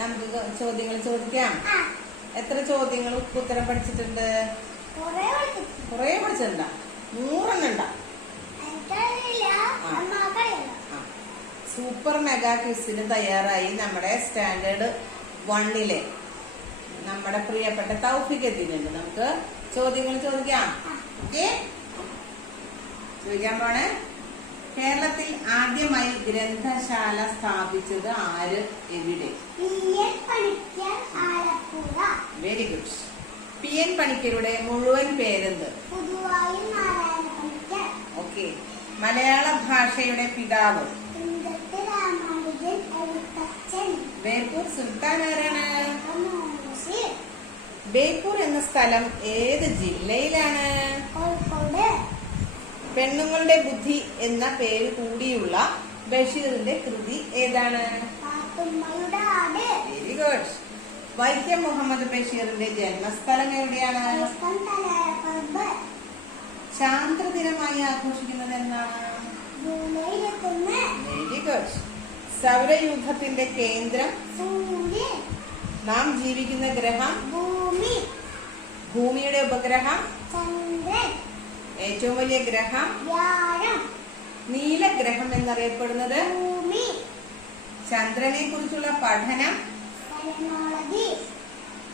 നമുക്ക് ചോദ്യങ്ങൾ ചോദിക്കാം. എത്ര ചോദ്യങ്ങൾ ഉത്തരം പഠിച്ചിട്ടുണ്ട്? കൊറേ പഠിച്ചിട്ടുണ്ടാ? 100 ഉണ്ടാ? സൂപ്പർ മെഗാ ക്വിസിന് തയ്യാറായി നമ്മുടെ സ്റ്റാൻഡേർഡ് 1 നമ്മുടെ പ്രിയപ്പെട്ട തൗഫീഖ് എത്തിയിട്ടുണ്ട്. നമുക്ക് ചോദ്യങ്ങൾ ചോദിക്കാം. ഓക്കെ, ചോദിക്കാൻ പോണേ. കേരളത്തിൽ ആദ്യമായി ഗ്രന്ഥശാല സ്ഥാപിച്ചത് ആര്, എവിടെ? Very good. PN പണിക്കരുടെ മുഴുവൻ പേരെന്ത്? ഓക്കെ. മലയാള ഭാഷയുടെ പിതാവ്? ബേപ്പൂർ സുൽത്താൻ ആരാണ്? ബേപ്പൂർ എന്ന സ്ഥലം ഏത് ജില്ലയിലാണ്? പെണ്ണുങ്ങളുടെ ബുദ്ധി എന്ന പേര് കൂടിയുള്ള ബഷീറിന്റെ കൃതി ഏതാണ്? Very good. വൈക്കം മുഹമ്മദ് ബഷീറിന്റെ ജന്മസ്ഥലം എവിടെയാണ്? ചാന്ദ്രദിനമായി ആഘോഷിക്കുന്നത് എന്നാണ്? Very good. സൗരയൂഥത്തിന്റെ കേന്ദ്രം? നാം ജീവിക്കുന്ന ഗ്രഹം? ഭൂമിയുടെ ഉപഗ്രഹം? ഏറ്റവും വലിയ ഗ്രഹം? നീലഗ്രഹം എന്നറിയപ്പെടുന്നത്? ചന്ദ്രനെ കുറിച്ചുള്ള പഠനം?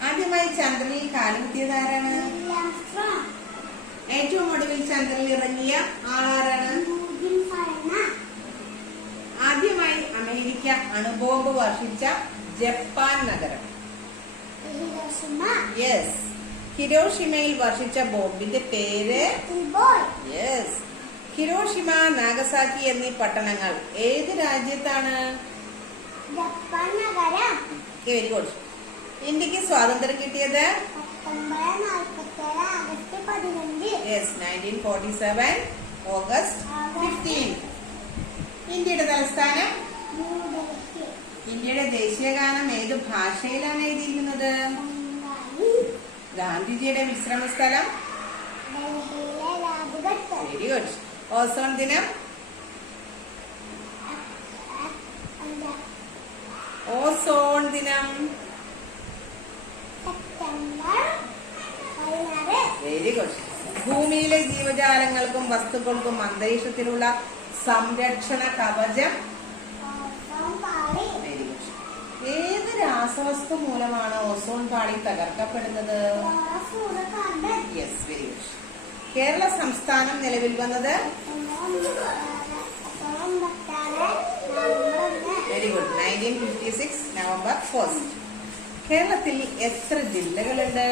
ആദ്യമായി ചന്ദ്രനിൽ കാലുകുത്തിയത് ആരാണ്? ഏറ്റവും ഒടുവിൽ ചന്ദ്രനിൽ ഇറങ്ങിയ ആളാരാണ്? ആദ്യമായി അമേരിക്ക അണുബോംബ് വർഷിച്ച ജപ്പാൻ നഗരം? യെസ്. ഹിരോഷിമയിൽ വർഷിച്ച ബോംബിന്റെ പേര്? യെസ്. ഹിരോഷിമ, നാഗസാക്കി എന്നീ പട്ടണങ്ങൾ ഏത് രാജ്യത്താണ്? Very good. ഇന്ത്യക്ക് സ്വാതന്ത്ര്യം കിട്ടിയത്? 1947 ഓഗസ്റ്റ് 15. ഇന്ത്യയുടെ തലസ്ഥാനം? ഇന്ത്യയുടെ ദേശീയഗാനം ഏത് ഭാഷയിലാണ് എഴുതിയിരിക്കുന്നത്? ഗാന്ധിജിയുടെ വിശ്രമ സ്ഥലം? Very good. ഓസോൺ ദിനം? ഓസോൺ ദിനം? Very good. ഭൂമിയിലെ ജീവജാലങ്ങൾക്കും വസ്തുക്കൾക്കും അന്തരീക്ഷത്തിലുള്ള സംരക്ഷണ കവചം? Very good. ഏത് രാസവസ്തു മൂലമാണ് ഓസോൺ പാളി തകർക്കപ്പെടുന്നത്? Yes, very good. കേരള സംസ്ഥാനം നിലവിൽ വന്നത്? Very good. 1956 നവംബർ 1. കേരളത്തിൽ എത്ര ജില്ലകളുണ്ട്?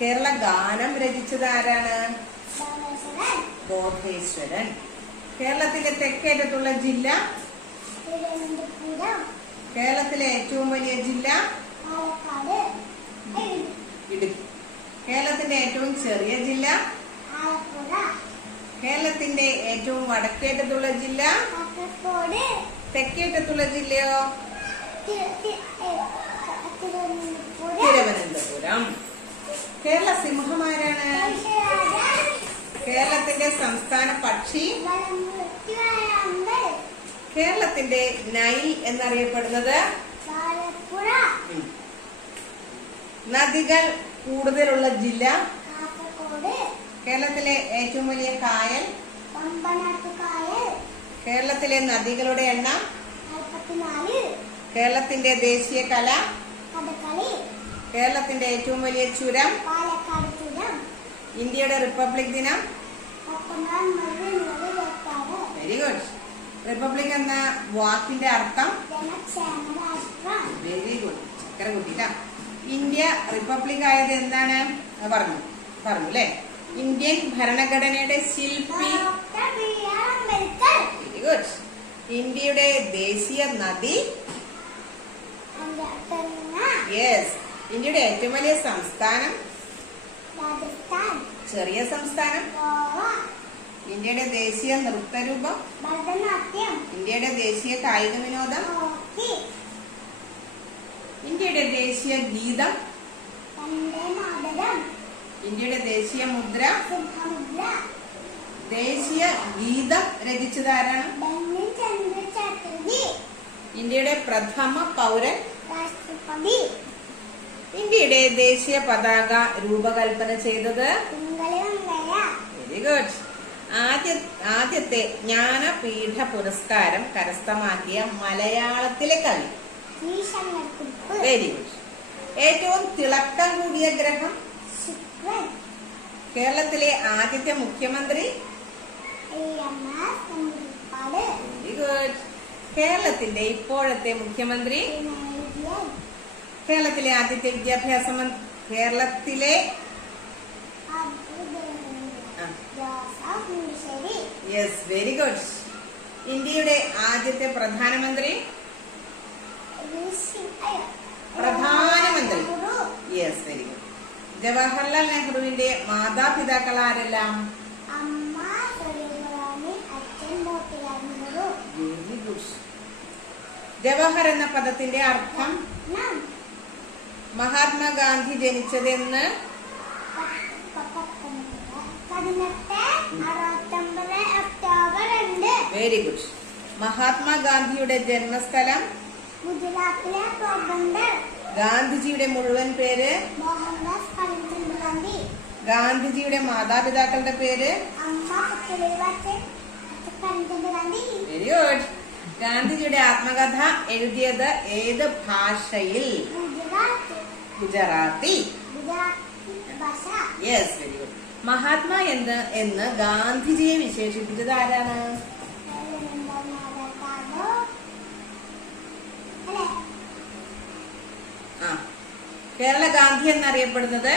കേരള ഗാനം രചിച്ചത് ആരാണ്? ബോധേശ്വരൻ. കേരളത്തിലെ തെക്കേറ്റത്തുള്ള ജില്ല? കേരളത്തിലെ ഏറ്റവും വലിയ ജില്ല? ഇടുക്കി. കേരളത്തിന്റെ ഏറ്റവും ചെറിയ ജില്ല? കേരളത്തിന്റെ ഏറ്റവും വടക്കേറ്റത്തുള്ള ജില്ല? തെക്കേറ്റത്തുള്ള ജില്ലയോ? തിരുവനന്തപുരം. കേരള സിംഹമാരാണ്? കേരളത്തിന്റെ സംസ്ഥാന പക്ഷി? കേരളത്തിന്റെ നൈൽ എന്നറിയപ്പെടുന്നത്? നദികൾ കൂടുതലുള്ള ജില്ല? കേരളത്തിലെ ഏറ്റവും വലിയ കായൽ? കേരളത്തിലെ നദികളുടെ എണ്ണം? കേരളത്തിന്റെ ദേശീയ കല? കേരളത്തിന്റെ ഏറ്റവും വലിയ ചുരം? ഇന്ത്യയുടെ റിപ്പബ്ലിക് ദിനം? Very good. റിപ്പബ്ലിക് എന്ന വാക്കിന്റെ അർത്ഥം? Very good. ചക്കര കുട്ടിയില്ല. ഇന്ത്യ റിപ്പബ്ലിക് ആയത് എന്താണ്? പറഞ്ഞു അല്ലേ? ഇന്ത്യൻ ഭരണഘടനയുടെ ശില്പി? Very good. ഇന്ത്യയുടെ ദേശീയ നദി? യെസ്. ഇന്ത്യയുടെ ഏറ്റവും വലിയ സംസ്ഥാനം? ചെറിയ സംസ്ഥാനം? ഇന്ത്യയുടെ ദേശീയ നൃത്തരൂപം? ഇന്ത്യയുടെ ദേശീയ കായിക വിനോദം? ഇന്ത്യയുടെ ദേശീയ ഗീതം? ഇന്ത്യയുടെ ദേശീയ മുദ്ര? ദേശീയ ഗീതം രചിച്ചത് ആരാണ്? ഇന്ത്യയുടെ പ്രഥമ പൗരൻ. രാഷ്ട്രപതി. ഇന്ത്യയുടെ ദേശീയ പതാക രൂപകൽപ്പന ചെയ്തത്. Very good. ആദ്യത്തെ ജ്ഞാനപീഠ പുരസ്കാരം കരസ്ഥമാക്കിയ മലയാളത്തിലെ കവി. Very good. ഏറ്റവും തിളക്കം കൂടിയ ഗ്രഹം. കേരളത്തിലെ ആദ്യത്തെ മുഖ്യമന്ത്രി. Very good. കേരളത്തിന്റെ ഇപ്പോഴത്തെ മുഖ്യമന്ത്രി. കേരളത്തിലെ ആദ്യത്തെ വിദ്യാഭ്യാസ കേരളത്തിലെ യെസ് വെരി ഗുഡ്. ഇന്ത്യയുടെ ആദ്യത്തെ പ്രധാനമന്ത്രി. Yes very good. ജവഹർലാൽ നെഹ്റുവിന്റെ മാതാപിതാക്കൾ ആരെല്ലാം? Very good. ജവഹർ എന്ന പദത്തിന്റെ അർത്ഥം? മഹാത്മാഗാന്ധി ജനിച്ചതെന്ന്? Very good. മഹാത്മാഗാന്ധിയുടെ ജന്മസ്ഥലം? ഗുജറാത്തിലെ പോർബന്ദർ. ഗാന്ധിജിയുടെ മുഴുവൻ പേര്? മോഹൻദാസ് കരംചന്ദ് ഗാന്ധി. ഗാന്ധിജിയുടെ മാതാപിതാക്കളുടെ പേര്? Very good. ഗാന്ധിജിയുടെ ആത്മകഥ എഴുതിയത് ഏത് ഭാഷയിൽ? Gujarati. Yes very good. Mahatma എന്ന് ഗാന്ധിജിയെ വിശേഷിപ്പിച്ചത് ആരാണ്? കേരള ഗാന്ധി എന്നറിയപ്പെടുന്നത്?